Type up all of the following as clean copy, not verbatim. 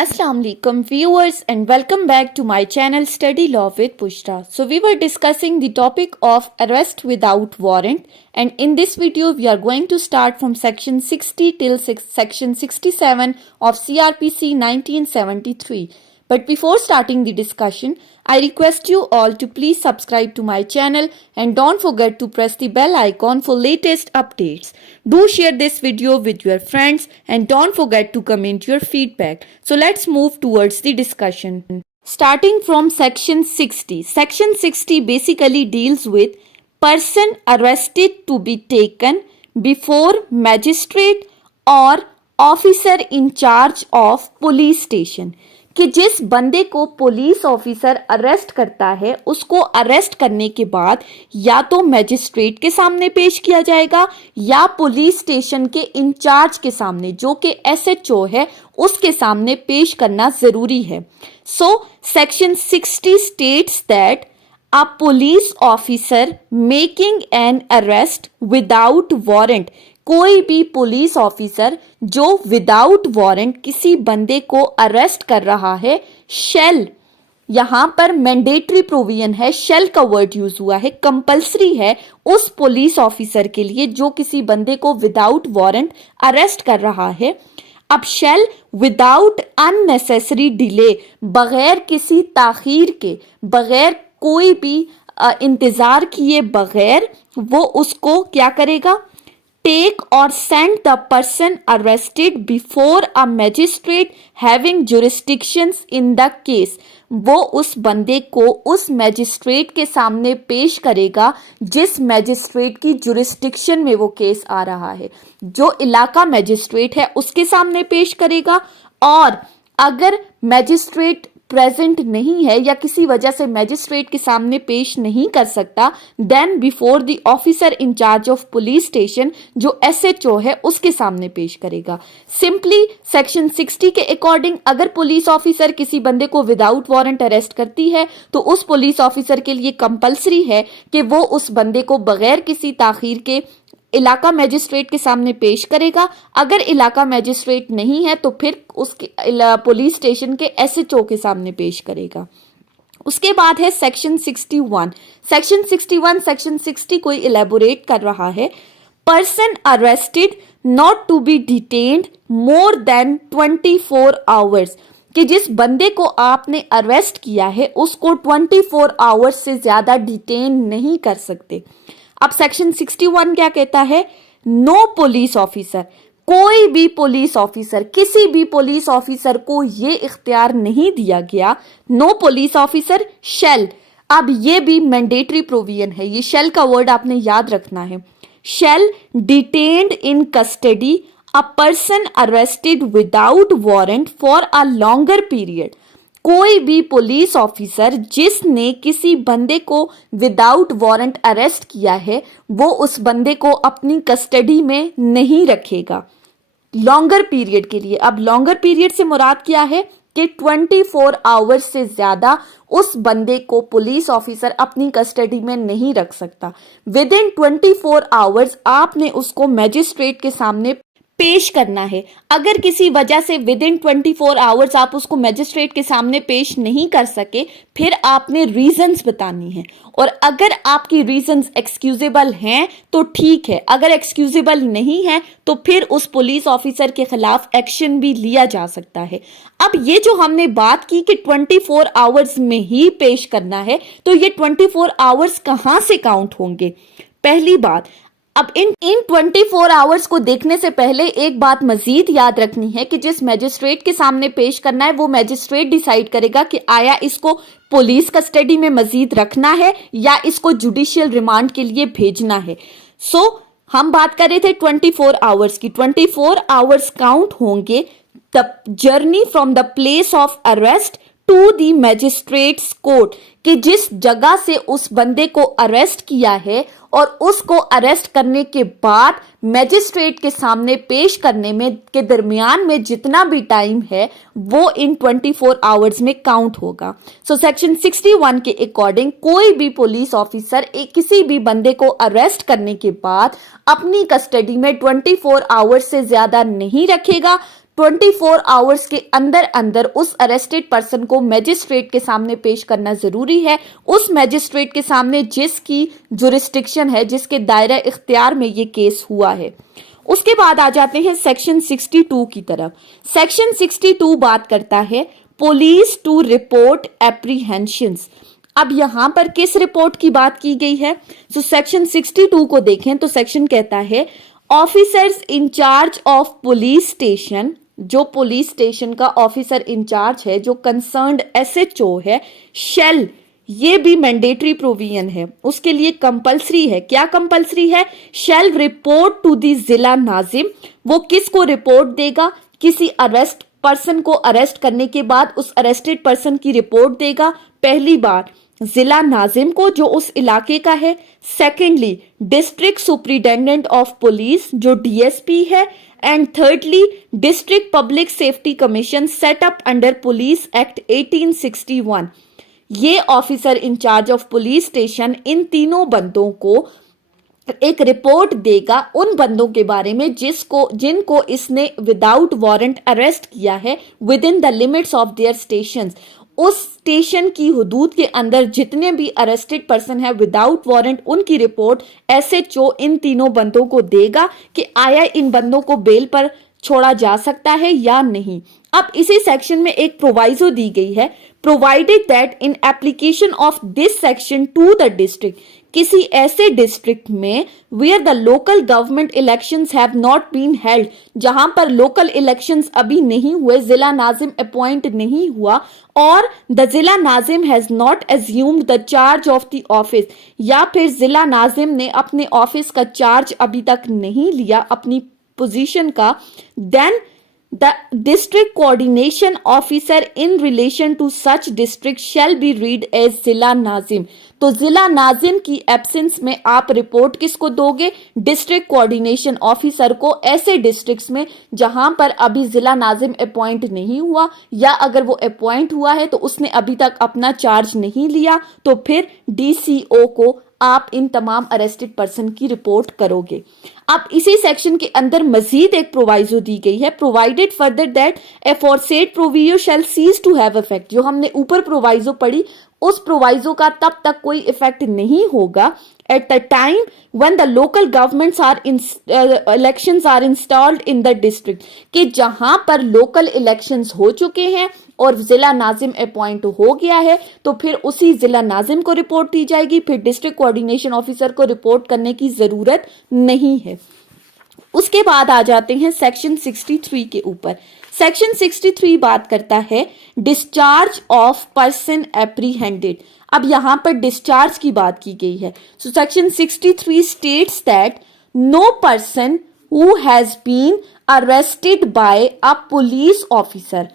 Assalamu alaikum viewers and welcome back to my channel Study Law with Pushra. So we were discussing the topic of arrest without warrant, and in this video we are going to start from section 60 till section 67 of CRPC 1973. But before starting the discussion, I request you all to please subscribe to my channel and don't forget to press the bell icon for latest updates. Do share this video with your friends and don't forget to comment your feedback. So let's move towards the discussion. Starting from section 60. Section 60 basically deals with person arrested to be taken before magistrate or officer in charge of police station. कि जिस बंदे को police officer arrest करता है उसको arrest करने के बाद या तो मैजिस्ट्रेट के सामने पेश किया जाएगा या पुलिस स्टेशन के इंचार्ज के सामने जो कि एसएचओ है उसके सामने पेश करना जरूरी है. So section 60 states that a police officer making an arrest without warrant, कोई भी पुलिस ऑफिसर जो विदाउट वारंट किसी बंदे को अरेस्ट कर रहा है, शेल, यहां पर मैंडेटरी प्रोविजन है, शेल का वर्ड यूज हुआ है, कंपल्सरी है उस पुलिस ऑफिसर के लिए जो किसी बंदे को विदाउट वारंट अरेस्ट कर रहा है. अब शेल विदाउट अननेसेसरी डिले, बगैर किसी ताखीर के, बगैर कोई भी इंतजार किए बगैर वो उसको क्या करेगा, टेक और send the person arrested before a magistrate having jurisdictions in the case. वो उस बंदे को उस मैजिस्ट्रेट के सामने पेश करेगा जिस मैजिस्ट्रेट की जुरिस्डिक्शन में वो केस आ रहा है, जो इलाका मैजिस्ट्रेट है उसके सामने पेश करेगा. और अगर मैजिस्ट्रेट प्रेजेंट नहीं है या किसी वजह से मैजिस्ट्रेट के सामने पेश नहीं कर सकता, then before the officer in charge of police station जो एसएचओ है उसके सामने पेश करेगा. सिंपली सेक्शन 60 के अकॉर्डिंग अगर पुलिस ऑफिसर किसी बंदे को विदाउट वारंट अरेस्ट करती है तो उस पुलिस ऑफिसर के लिए कंपल्सरी है कि वो उस बंदे को बगैर किसी ताखीर के इलाका मैजिस्ट्रेट के सामने पेश करेगा. अगर इलाका मैजिस्ट्रेट नहीं है तो फिर उसके पुलिस स्टेशन के एसएचओ के सामने पेश करेगा. उसके बाद है सेक्शन 61. सेक्शन 61 सेक्शन 60 कोई इलेबोरेट कर रहा है. Person arrested not to be detained more than 24 hours, कि जिस बंदे को आपने अरेस्ट किया है उसको 24 आवर्स से ज्यादा डिटेन नहीं कर सकते. अब सेक्शन 61 क्या कहता है, नो पुलिस ऑफिसर, कोई भी पुलिस ऑफिसर, किसी भी पुलिस ऑफिसर को ये इख्तियार नहीं दिया गया, नो पुलिस ऑफिसर शेल. अब ये भी मैंडेटरी प्रोविजन है, ये शेल का वर्ड आपने याद रखना है. Shall detained in custody a person arrested without warrant for a longer period. कोई भी पुलिस ऑफिसर जिसने किसी बंदे को विदाउट वारंट अरेस्ट किया है वो उस बंदे को अपनी कस्टडी में नहीं रखेगा लॉन्गर पीरियड के लिए. अब लॉन्गर पीरियड से मुराद क्या है कि 24 आवर्स से ज्यादा उस बंदे को पुलिस ऑफिसर अपनी कस्टडी में नहीं रख सकता. विद इन 24 आवर्स आपने उसको मैजिस्ट्रेट के सामने पेश करना है. अगर किसी वजह से विद इन 24 आवर्स आप उसको मैजिस्ट्रेट के सामने पेश नहीं कर सके फिर आपने रीजंस बतानी है. और अगर आपकी रीजंस एक्सक्यूजेबल हैं तो ठीक है, अगर एक्सक्यूजेबल नहीं है तो फिर उस पुलिस ऑफिसर के खिलाफ एक्शन भी लिया जा सकता है. अब ये जो हमने बात की कि 24 आवर्स में ही पेश करना है, तो ये 24 आवर्स कहां से काउंट होंगे? पहली बात, अब इन 24 आवर्स को देखने से पहले एक बात मजीद याद रखनी है कि जिस मैजिस्ट्रेट के सामने पेश करना है वो मैजिस्ट्रेट डिसाइड करेगा कि आया इसको पुलिस कस्टडी में मजीद रखना है या इसको जुडिशियल रिमांड के लिए भेजना है. सो हम बात कर रहे थे 24 आवर्स की. 24 आवर्स काउंट होंगे the journey from the place of arrest to the magistrate's court, कि जिस जगह से उस बंदे को अरेस्ट किया है और उसको अरेस्ट करने के बाद मैजिस्ट्रेट के सामने पेश करने में के दरमियान में जितना भी टाइम है वो इन 24 आवर्स में काउंट होगा. सो सेक्शन 61 के अकॉर्डिंग कोई भी पुलिस ऑफिसर किसी भी बंदे को अरेस्ट करने के बाद अपनी कस्टडी में 24 आवर्स से ज्यादा नहीं रखेगा. 24 आवर्स के अंदर अंदर उस अरेस्टेड पर्सन को मैजिस्ट्रेट के सामने पेश करना जरूरी है, उस मैजिस्ट्रेट के सामने जिसकी जुरिस्डिक्शन है, जिसके दायरा इख्तियार में ये केस हुआ है। उसके बाद आ जाते हैं सेक्शन 62 की तरफ। सेक्शन 62 बात करता है पुलिस टू रिपोर्ट एप्रीहेंशंस। अब यहां पर किस रिपोर्ट की बात की गई है? तो सेक्शन 62 को देखें तो सेक्शन कहता है officers in charge of police station, जो पुलिस स्टेशन का ऑफिसर इंचार्ज है, जो कंसर्न्ड एसएचओ है, शेल, ये भी मैंडेटरी प्रोविजन है, उसके लिए कंपलसरी है। क्या कंपलसरी है? शेल रिपोर्ट टू दी जिला नाजिम। वो किसको रिपोर्ट देगा? किसी अरेस्ट पर्सन को अरेस्ट करने के बाद उस अरेस्टेड पर्सन की रिपोर्ट देगा, पहली बार जिला नाजिम को जो उस इलाके का है, secondly district superintendent of police जो डीएसपी है, and thirdly district public safety commission set up under police act 1861। ये officer in charge of police station इन तीनों बंदों को एक रिपोर्ट देगा उन बंदों के बारे में जिनको इसने विदाउट वारंट अरेस्ट किया है with in the limits of their stations. उस स्टेशन की हुदूद के अंदर जितने भी अरेस्टेड पर्सन है विदाउट वारंट, उनकी रिपोर्ट एसएचओ इन तीनों बंदों को देगा कि आया इन बंदों को बेल पर छोड़ा जा सकता है या नहीं। अब इसी सेक्शन में एक प्रोवाइजो दी गई है, provided that in application of this section to the district, किसी ऐसे डिस्ट्रिक्ट में where the local government elections have not been held, जहां पर लोकल इलेक्शंस अभी नहीं हुए, जिला नाजिम अपॉइंट नहीं हुआ, और द जिला Nazim has not assumed the charge of the office, या फिर जिला नाजिम ने अपने ऑफिस का चार्ज अभी तक नहीं लिया, अपनी पोजीशन का, then the district coordination officer in relation to such district shall be read as जिला नाजिम। तो जिला नाजिम की एब्सेंस में आप रिपोर्ट किसको दोगे? डिस्ट्रिक्ट कोऑर्डिनेशन ऑफिसर को, ऐसे डिस्ट्रिक्ट्स में जहां पर अभी जिला नाजिम अपॉइंट नहीं हुआ, या अगर वो अपॉइंट हुआ है तो उसने अभी तक अपना चार्ज नहीं लिया, तो फिर डीसीओ को आप इन तमाम अरेस्टेड पर्सन की रिपोर्ट करोगे। अब इसी सेक्शन के अंदर मजीद एक प्रोवाइजो दी गई है, provided further that aforesaid proviso shall cease to have effect. जो हमने ऊपर प्रोवाइजो पढ़ी, उस प्रोवाइजो का तब तक कोई इफेक्ट नहीं होगा at the time when the local governments are elections are installed in the district, कि जहां पर लोकल इलेक्शंस हो चुके हैं और जिला नाजिम अपॉइंट हो गया है, तो फिर उसी जिला नाजिम को रिपोर्ट दी जाएगी, फिर डिस्ट्रिक्ट कोऑर्डिनेशन ऑफिसर को रिपोर्ट करने की जरूरत नहीं है। उसके बाद आ जाते हैं सेक्शन 63 के ऊपर। सेक्शन 63 बात करता है डिस्चार्ज ऑफ पर्सन एप्रीहेंडेड। अब यहां पर डिस्चार्ज की बात की गई है। So section 63 states that no person who has been arrested by a police officer,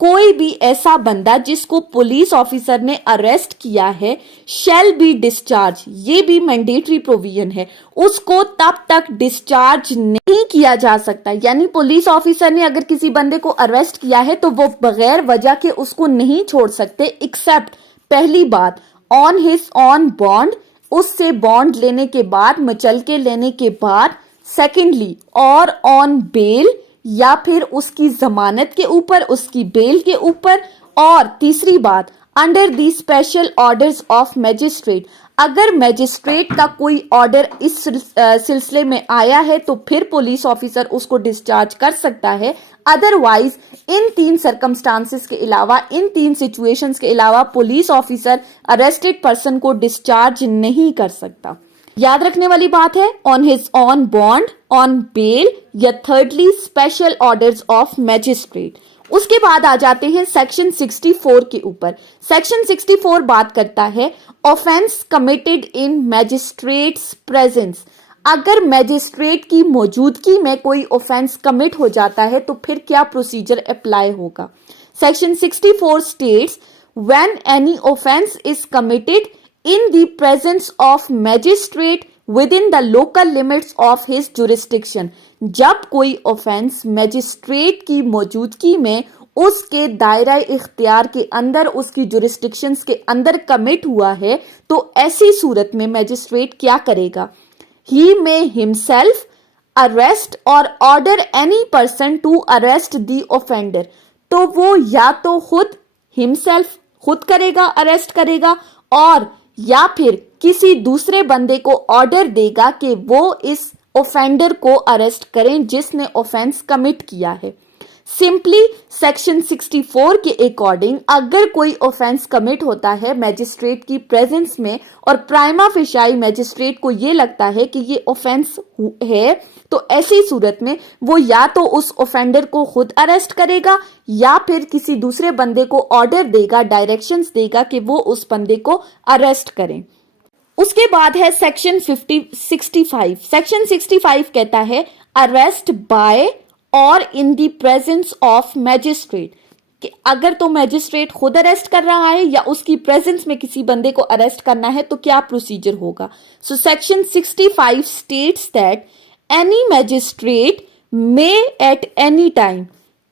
कोई भी ऐसा बंदा जिसको पुलिस ऑफिसर ने अरेस्ट किया है, शैल बी डिस्चार्ज, ये भी मैंडेटरी प्रोविजन है, उसको तब तक डिस्चार्ज नहीं किया जा सकता। यानी पुलिस ऑफिसर ने अगर किसी बंदे को अरेस्ट किया है तो वो बगैर वजह के उसको नहीं छोड़ सकते, एक्सेप्ट पहली बात ऑन हिज ऑन बॉन्ड, उससे बॉन्ड लेने के बाद, मचल के लेने के बाद, सेकेंडली और ऑन बेल, या फिर उसकी जमानत के ऊपर, उसकी बेल के ऊपर, और तीसरी बात under the special orders of magistrate. अगर मैजिस्ट्रेट का कोई ऑर्डर इस सिलसिले में आया है तो फिर पुलिस ऑफिसर उसको डिस्चार्ज कर सकता है। अदरवाइज इन तीन सर्कमस्टांसेस के अलावा, इन तीन सिचुएशंस के अलावा पुलिस ऑफिसर अरेस्टेड पर्सन को डिस्चार्ज नहीं कर सकता। याद रखने वाली बात है on his own bond, on bail, या thirdly special orders of magistrate. उसके बाद आ जाते हैं सेक्शन 64 के ऊपर। सेक्शन 64 बात करता है offence committed in magistrates presence. अगर मैजिस्ट्रेट की मौजूदगी में कोई ऑफेंस कमिट हो जाता है तो फिर क्या प्रोसीजर अप्लाई होगा। Section 64 states when any offence is committed in the presence of magistrate within the local limits of his jurisdiction, जब कोई ऑफेंस मैजिस्ट्रेट की मौजूदगी में उसके दायरा इख्तियार के अंदर, उसकी जुरिस्डिक्शंस के अंदर कमिट हुआ है, तो ऐसी सूरत में मैजिस्ट्रेट क्या करेगा? He may himself arrest or order any person to arrest the offender, तो वो या तो खुद करेगा, अरेस्ट करेगा, और या फिर किसी दूसरे बंदे को ऑर्डर देगा कि वो इस ऑफेंडर को अरेस्ट करें जिसने ऑफेंस कमिट किया है। सिंपली सेक्शन 64 के अकॉर्डिंग अगर कोई ऑफेंस कमिट होता है मैजिस्ट्रेट की प्रेजेंस में और प्राइमा फेशियाई मैजिस्ट्रेट को ये लगता है कि ये ऑफेंस है, तो ऐसी सूरत में वो या तो उस ऑफेंडर को खुद अरेस्ट करेगा या फिर किसी दूसरे बंदे को ऑर्डर देगा, डायरेक्शंस देगा कि वो उस बंदे को अरेस्ट करें। उसके बाद है सेक्शन 65। सेक्शन 65 कहता है अरेस्ट बाय और in the presence of magistrate, कि अगर तो मैजिस्ट्रेट खुद अरेस्ट कर रहा है या उसकी प्रेजेंस में किसी बंदे को अरेस्ट करना है तो क्या प्रोसीजर होगा। So section 65 states that any magistrate may at any time,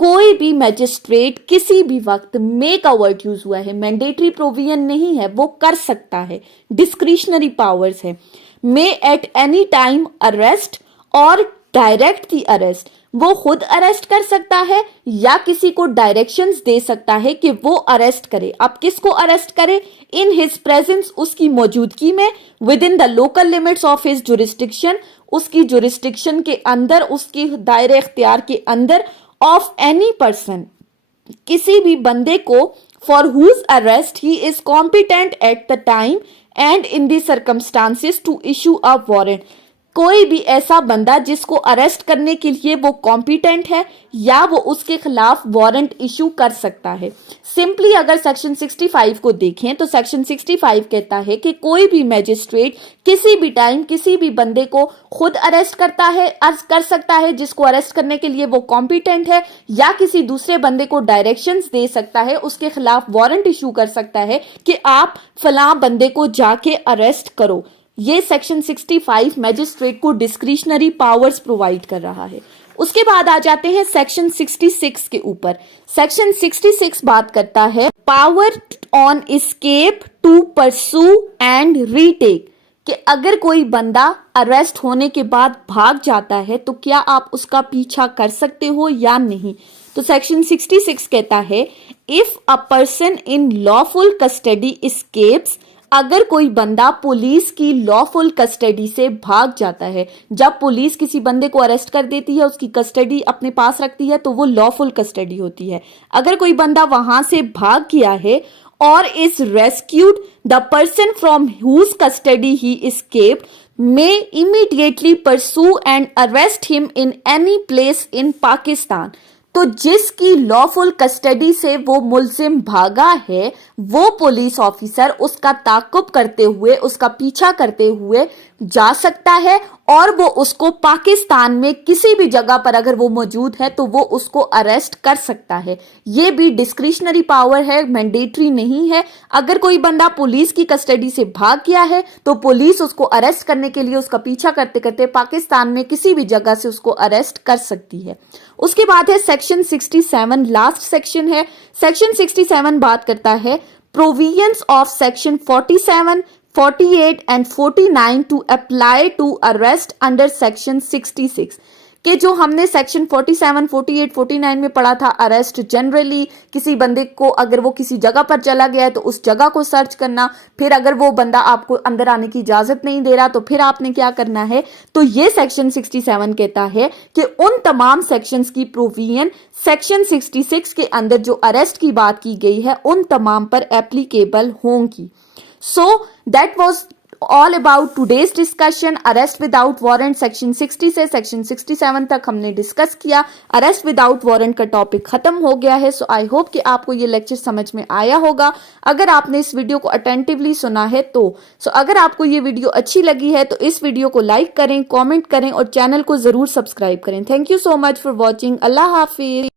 कोई भी मैजिस्ट्रेट किसी भी वक्त मे का वर्ड यूज हुआ है, मैंडेटरी प्रोविजन नहीं है, वो कर सकता है, डिस्क्रिशनरी पावर्स है। May at any time arrest और डायरेक्ट दी अरेस्ट, वो खुद अरेस्ट कर सकता है या किसी को डायरेक्शंस दे सकता है कि वो अरेस्ट करे। अब किसको अरेस्ट करे? इन हिज प्रेजेंस, उसकी मौजूदगी में, with in the local limits of his jurisdiction, उसकी जुरिस्डिक्शन के अंदर, उसकी दायरे इख्तियार के अंदर, ऑफ एनी पर्सन, किसी भी बंदे को, for whose arrest he is competent at the time and in the circumstances to issue a warrant, कोई भी ऐसा बंदा जिसको अरेस्ट करने के लिए वो कॉम्पिटेंट है या वो उसके खिलाफ वारंट इशू कर सकता है। सिंपली अगर सेक्शन 65 को देखें तो सेक्शन 65 कहता है कि कोई भी मैजिस्ट्रेट किसी भी टाइम किसी भी बंदे को खुद अरेस्ट कर सकता है जिसको अरेस्ट करने के लिए वो कॉम्पिटेंट है, या किसी दूसरे बंदे को डायरेक्शंस दे सकता है, उसके खिलाफ वारंट इशू कर सकता है कि आप फलां बंदे को जाके अरेस्ट करो। ये सेक्शन 65 मैजिस्ट्रेट को डिस्क्रिशनरी पावर्स प्रोवाइड कर रहा है। उसके बाद आ जाते हैं सेक्शन 66 के ऊपर। सेक्शन 66 बात करता है power on escape to pursue and retake, कि अगर कोई बंदा अरेस्ट होने के बाद भाग जाता है तो क्या आप उसका पीछा कर सकते हो या नहीं। तो सेक्शन 66 कहता है if a person in lawful custody escapes, अगर कोई बंदा पुलिस की लॉफुल कस्टडी से भाग जाता है, जब पुलिस किसी बंदे को अरेस्ट कर देती है, उसकी कस्टडी अपने पास रखती है तो वो लॉफुल कस्टडी होती है। अगर कोई बंदा वहां से भाग गया है और is rescued, the person from whose custody he escaped may immediately pursue and arrest him in any place in Pakistan, तो जिसकी लॉफुल कस्टडी से वो मुल्जिम भागा है वो पुलिस ऑफिसर उसका ताकुब करते हुए, उसका पीछा करते हुए जा सकता है और वो उसको पाकिस्तान में किसी भी जगह पर अगर वो मौजूद है तो वो उसको अरेस्ट कर सकता है। ये भी डिस्क्रिशनरी पावर है, मैंडेटरी नहीं है। अगर कोई बंदा पुलिस की कस्टडी से भाग गया है तो पुलिस उसको अरेस्ट करने के लिए उसका पीछा करते करते पाकिस्तान में किसी भी जगह से उसको अरेस्ट कर सकती है। उसके बाद है सेक्शन 67, लास्ट सेक्शन है। सेक्शन 67 बात करता है provisions of section 47, 48 and 49 to apply to arrest under section 66, कि जो हमने सेक्शन 47, 48, 49 में पढ़ा था, अरेस्ट जनरली किसी बंदे को अगर वो किसी जगह पर चला गया है तो उस जगह को सर्च करना, फिर अगर वो बंदा आपको अंदर आने की इजाजत नहीं दे रहा तो फिर आपने क्या करना है। तो ये सेक्शन 67 कहता है कि उन तमाम सेक्शंस की प्रोविजन सेक्शन 66 के अंदर जो अरेस्ट की बात की गई है उन तमाम पर एप्लीकेबल होंगी। So that was all about today's discussion। Arrest without warrant section 60 से सेक्शन 67 तक हमने डिस्कस किया। अरेस्ट विदाउट वारंट का टॉपिक खत्म हो गया है। सो आई होप कि आपको ये लेक्चर समझ में आया होगा। अगर आपने इस वीडियो को अटेंटिवली सुना है तो अगर आपको ये वीडियो अच्छी लगी है तो इस वीडियो को लाइक करें, कॉमेंट करें और चैनल को जरूर सब्सक्राइब करें। Thank you so much for watching. Allah Hafiz.